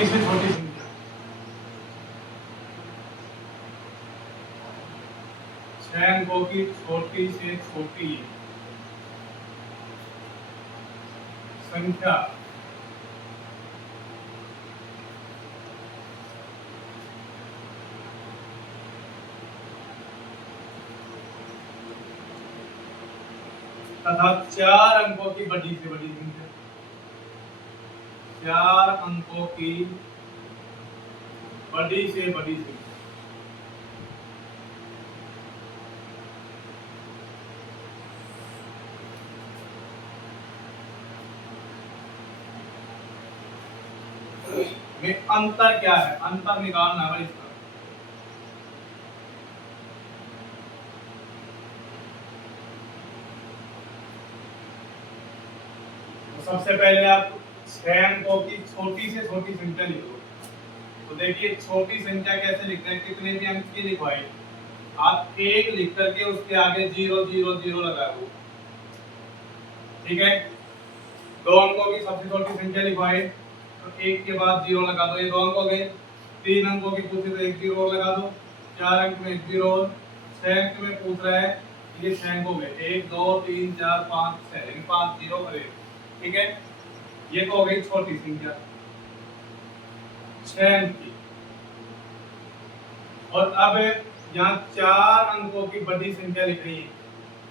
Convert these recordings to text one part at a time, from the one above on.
छोटी से छोटी संख्या, छह अंकों की छोटी से छोटी संख्या तथा चार अंकों की बड़ी से बड़ी संख्या, चार अंकों की बड़ी से बड़ी संख्या। में अंतर क्या है, अंतर निकालना है भाई इसका। तो सबसे पहले आप छह अंकों की छोटी से छोटी संख्या लिखो। तो देखिए छोटी संख्या कैसे लिखते हैं, कितने भी अंक की लिखवाई, आप एक लिख करके उसके आगे 0 0 0 लगा दो, ठीक है। दो अंकों की सबसे छोटी संख्या लिखवाई तो एक के बाद 0 लगा दो, ये दो अंक हो गए। तीन अंकों की पूछे तो एक 0 और लगा दो, चार अंक में एक 0 और, छह अंक में पूछ रहा है, ये छह अंक हो गए, 1 2 3 4 5 6, 5 0 और 1, ठीक है। ये तो हो गई छोटी संख्या छह अंक की। और अब यहाँ चार अंकों की बड़ी संख्या लिख रही है।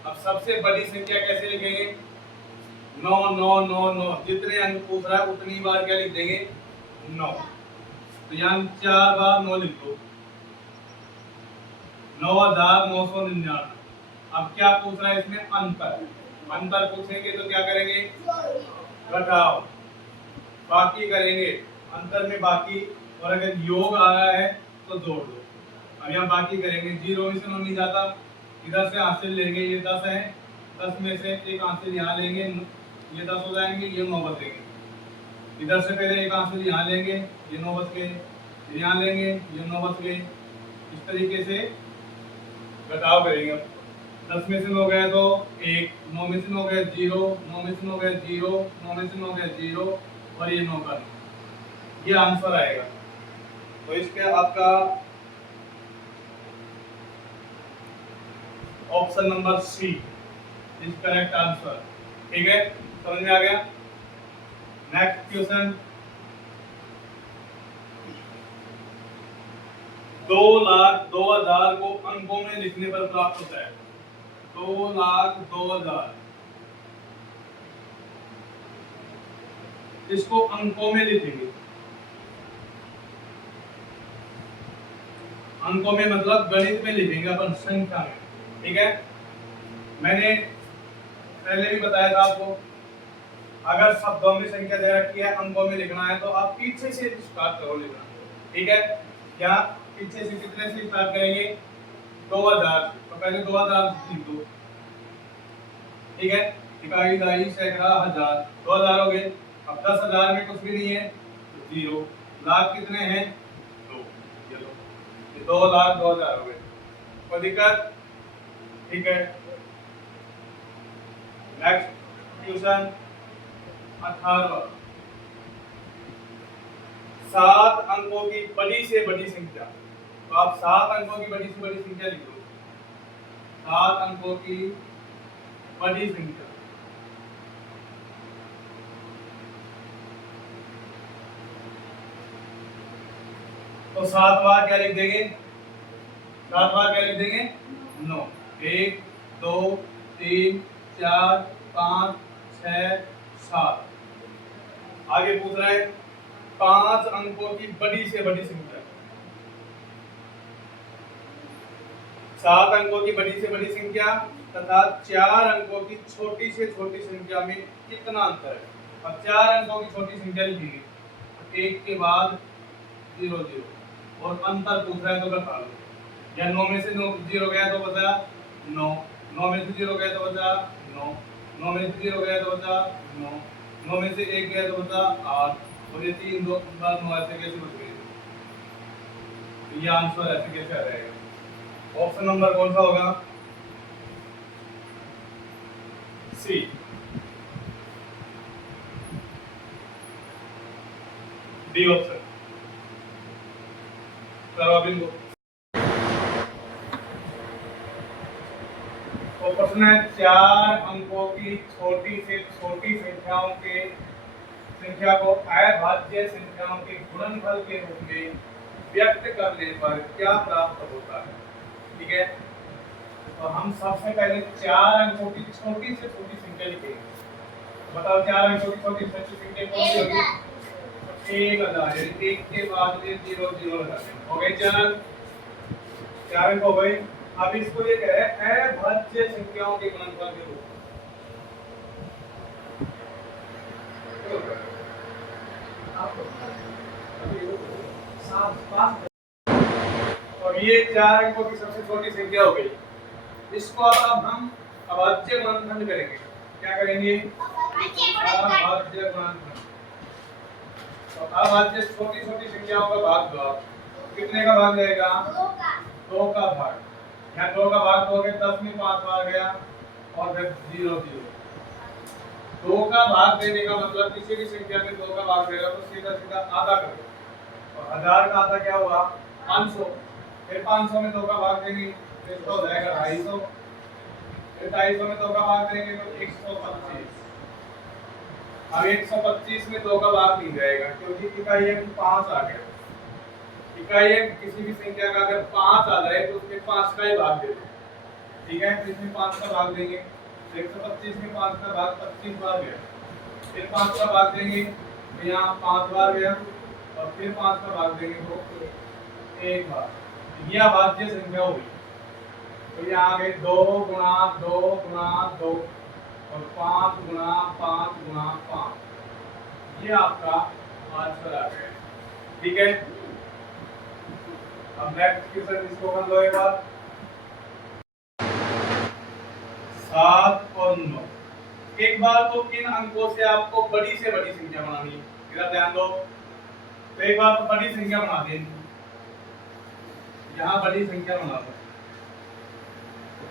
अब सबसे बड़ी संख्या कैसे लिखेंगे, 9 9 9 9, जितने अंक पूछ रहा है उतनी बार क्या लिख देंगे, 9। तो यहाँ 4 बार 9 लिख दो, 9,999। अब क्या पूछ रहा है इसमें, अंतर। अंतर पूछेंगे तो क्या करेंगे, घटाओ, बाकी करेंगे, अंतर में बाकी, और अगर योग आ रहा है तो जोड़ दो। अब यहाँ बाकी करेंगे, 0 में से 9 नहीं जाता, इधर से हासिल लेंगे, ये 10 है, 10 में से एक हासिल यहाँ लेंगे, ये 10 हो जाएंगे, ये 9 बचेंगे। इधर से पहले एक हासिल यहाँ लेंगे, ये 9 बच गए, यहाँ लेंगे, ये 9 बच गए। इस तरीके से घटाव करेंगे। 10 में से 9 गया तो 1, 9 में से 9 गया 0, 9 में से 9 गया 0, 9 में से 9 गया 0, और ये 9 का 9, ये आंसर आएगा। तो इसके आपका option number C is correct answer, ठीक है, समझ में आ गया। नेक्स्ट क्वेश्चन, 2,02,000 को अंकों में लिखने पर प्राप्त होता है। 2,02,000 इसको अंकों में लिखेंगे, अंकों में मतलब गणित में लिखेंगे अपन, संख्या में, ठीक है। मैंने पहले भी बताया था आपको, अगर शब्दों में संख्या दे रखी है, अंकों में लिखना है तो आप पीछे से स्टार्ट करो लिखना, ठीक है। क्या पीछे से कितने से स्टार्ट करेंगे, 2,000, तो पहले 2,000 लिख दो, ठीक है। इकाई, दहाई, सैकड़ा, हजार, 2,000 हो गए। अब 10,000 में कुछ भी नहीं है तो 0, लाख कितने हैं 2, ये लो, ये 2 लाख 2,000 हो गए, कोई दिक्कत, ठीक है। नेक्स्ट क्वेश्चन 18, 7 अंकों की बड़ी से बड़ी संख्या। तो आप 7 अंकों की बड़ी से बड़ी संख्या लिख दो, 7 अंकों की बड़ी संख्या। तो 7 बार क्या लिख देंगे, 7 बार क्या लिख देंगे, 9, 1 2 3 4 5 6 7। आगे पूछ रहा है 5 अंकों की बड़ी से बड़ी संख्या। 7 अंकों की बड़ी से बड़ी संख्या तथा 4 अंकों की छोटी से छोटी संख्या में कितना अंतर है। अब 4 अंकों की छोटी संख्या लिखेंगे, तो 1 के बाद 0 0, और अंतर पूछ रहा है तो घटा लो, या 9 में से 9 0 गया तो बचा 9, 9 में से 0 गया तो बचा 9, 9 में से 0 गया तो बचा 9, 9 में से 1 गया तो बचा 8, और ये 3 2 बार 9 ऐसे कैसे बच गए, तो ये आंसर ऐसे कैसे आ जाएगा। ऑप्शन नंबर कौन सा होगा, सी। D option. करो अभी इनको। तो प्रश्न है 4 अंकों की छोटी से छोटी संख्या को अभाज्य संख्याओं के गुणनफल के रूप में व्यक्त करने पर क्या प्राप्त होता है। ठीक है, तो हम सबसे पहले 4 अंकों की छोटी से छोटी संख्या लिखेंगे। बताओ 4 अंकों की छोटी से छोटी संख्या कौन सी होगी? 1000, यानी 1 के बाद में 0 0 लगा देंगे। हो गए 4 अंक हो गए। अब इसको ये कह रहे हैं अभाज्य संख्याओं के गुणनफल के रूप में। और ये 4 अंकों की सबसे छोटी संख्या हो गई। इसको अब हम अभाज्य गुणनफल करेंगे। क्या करेंगे? अभाज्य गुणनफल। तो अभाज्य छोटी छोटी संख्याओं का भाग दो। कितने का भाग जाएगा? 2 का भाग। यहाँ 2 का भाग दोगे 10 में 5 बार गया और फिर 0 0। 2 का भाग देने का मतलब किसी भी संख्या में 2 का भाग देगा तो सीधा सीधा आधा कर दो। और 1000 का आधा क्या हुआ? 500। फिर 500 में 2 का भाग देंगे फिर तो हो जाएगा 250। फिर 250 में 2 का भाग देंगे तो 125। अब 125 में 2 का भाग नहीं जाएगा क्योंकि इकाई अंक 5 आ गया। इकाई अंक किसी भी संख्या का अगर 5 आ जाए तो उसमें 5 का ही भाग देते हैं। ठीक है, तो इसमें 5 का भाग देंगे। 125 में 5 का भाग 25 बार गया। फिर 5 का भाग देंगे तो यहाँ 5 बार गया और फिर 5 का भाग देंगे तो 1 बार। यह अभाज्य संख्या होगी। तो यहाँ आ गए 2 गुणा 2 गुणा 2 और 5 गुणा 5 गुणा 5। ये आपका आंसर आ गया। ठीक है, अब नेक्स्ट क्वेश्चन इसको कर लो एक बार। 7 और 9। एक बार तो इन अंकों से आपको बड़ी से बड़ी संख्या बनानी है। इधर ध्यान दो। तो एक बार तो बड़ी संख्या बना दें। यहाँ बड़ी संख्या बना दो।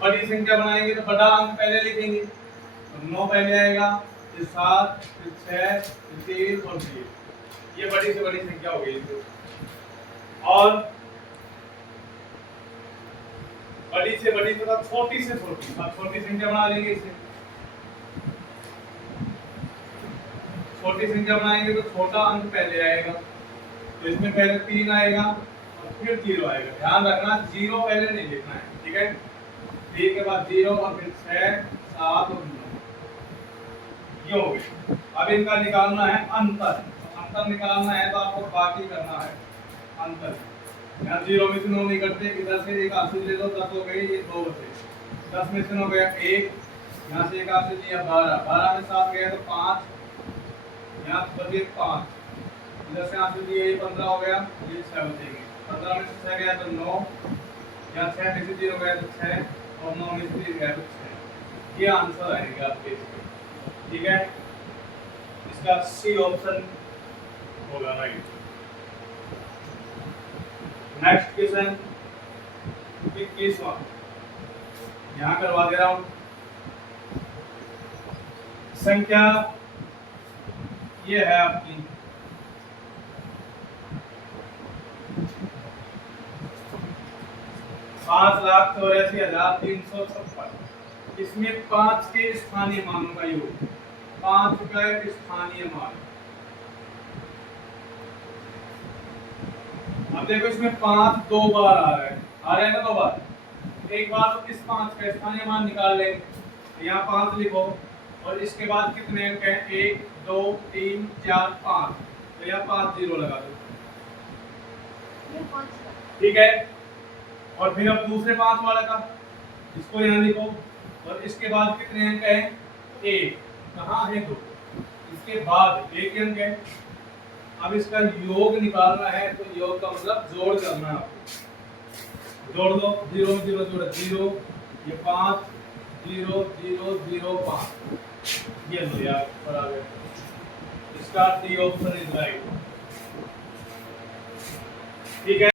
बड़ी संख्या बनाएंगे तो बड़ा अंक पहले लिखेंगे। तो 9 पहले आएगा, फिर 7, फिर 6, फिर 3 और 3। ये बड़ी से बड़ी संख्या हो गई। और बड़ी से बड़ी तो छोटी से छोटी। अब छोटी संख्या बना लेंगे इसे। छोटी संख्या बनाएंगे तो छोटा अंक पहले आएगा। तो इसमें पहले 3 आएगा और फिर 0 आएगा। ध्यान रखना 0 पहले नहीं लिखना है। ठीक है, 3 के बाद 0 और फिर 6, 7 और 9। ये हो गए। अब इनका निकालना है अंतर। अंतर निकालना है तो आपको बाकी करना है अंतर। यहाँ 0 में से 9 नहीं करते। इधर से एक आंसर ले लो, 10 हो गए, ये 2 बचे। 10 में से 9 गया 1, यहाँ से एक आंसर दिया 12, 12 में 7 गया तो 5, यहाँ बचे 5। इधर से आंसर दिए ये 15 हो गया, ये 6 बचेंगे। 15 में से 6 गया तो 9, यहाँ 6 में से 0 गया तो 6 और 9 में से 3 गया तो 6। ये आंसर आएगा आपके इसके। ठीक है, इसका सी ऑप्शन होगा राइट। नेक्स्ट क्वेश्चन 21वां यहाँ करवा दे रहा हूं। संख्या ये है आपकी 5,84,356। इसमें 5 के स्थानीय मानों का योग। 5 का स्थानीय मान। अब देखो इसमें 5 2 बार आ रहा है। आ रहा है ना 2 बार। एक बार तो इस 5 का स्थानीय मान निकाल लेंगे। तो यहाँ 5 लिखो और इसके बाद कितने अंक हैं? 1 2 3 4 5। तो यहाँ 5 0 लगा दो। ठीक है, और फिर अब दूसरे 5 वाला का इसको यहाँ लिखो और इसके बाद कितने अंक हैं? 1। कहाँ है 2? इसके बाद 1 अंक है। अब इसका योग निकालना है तो योग का मतलब जोड़ करना है आपको। जोड़ दो। 0 0 जोड़ा 0, ये 5 0 0 0 5। ये लो यार बराबर। इसका डी ऑप्शन इज राइट। ठीक है।